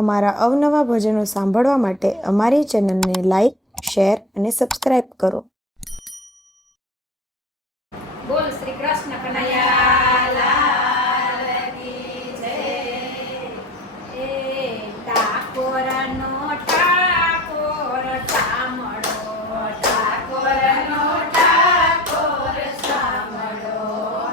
અમારા અવનવા ભજનો સાંભળવા માટે અમારી ચેનલને લાઈક, શેર અને સબસ્ક્રાઇબ કરો. બોલ શ્રી કૃષ્ણ કનૈયા લાલ કી જય. એ ઠાકોરનો ઠાકોર સાંભળો, ઠાકોરનો ઠાકોર સાંભળો.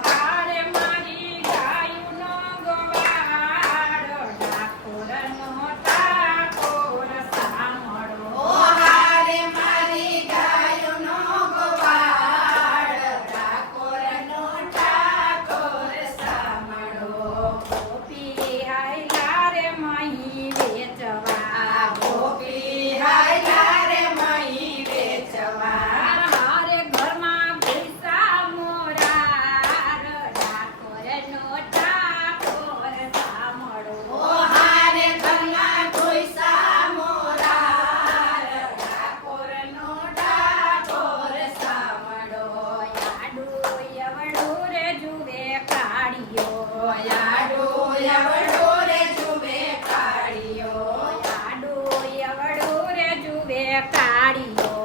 હારે મારી ગાયુંનો ગોવાળ, ઠાકોરનો ઠાકોર સાંભળો. હારે મારી ગાયુંનો ગોવાળ, ઠાકોરનો ઠાકોર સાંભળો. ગોપી આયલા રે મહી વેચવા, ગોપી આયલા રે મહી વેચવા. હારે ઘરમાં ભૂસા મોરાર, ઠાકોરનો ઠાકોર સાંભળો. હારે ઘરમાં ભૂસા મોરાર, ઠાકોરનો ઠાકોર સાંભળો. યાડું યવડું રે જુએ કાળિયો, યાડું યવડું રે જુએ કાળિયો. યાડું યવડું રે જુએ કાળિયો,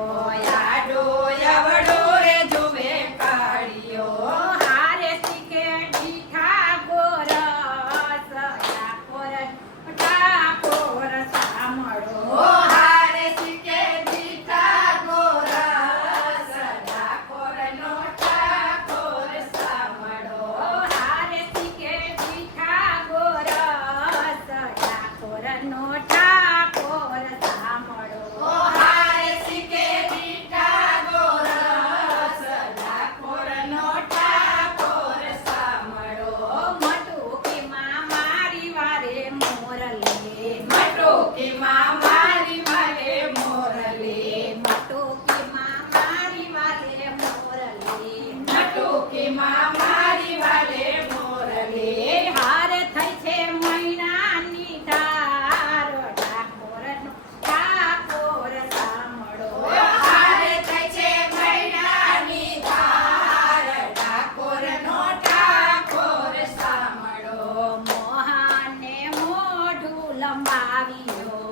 યાડું યવડું રે જુએ કાળિયો. હારે શીખે ડીઠા ગોરસ, ઠાકોર ઠાકોર સાંભળો. હારે શીખે ડીઠા ગોરસ, ઠાકોરનો ઠાકોર સાંભળો. હારે શીખે ડીઠા ગોરસ, ઠાકોરનો ઠાકોર સાંભળો. હારે શીખે ડીઠા ગોરસ, ઠાકોરનો ઠાકોર સાંભળો. મટુકીમાં મારી વારે મોરલે, મટુકીમાં મારી વારે મોરલે. મટુકીમાં મારી વારે મોરલે, મટુકીમાં મારી વારે મોરલે. હારે થઈ છે મૈનાની ધાર, ઠાકોરનો ઠાકોર સાંભળો. હારે થઈ છે મૈનાની ધાર, ઠાકોરનો ઠાકોર સાંભળો. મોહાને મોઢું લંબાવ્યો,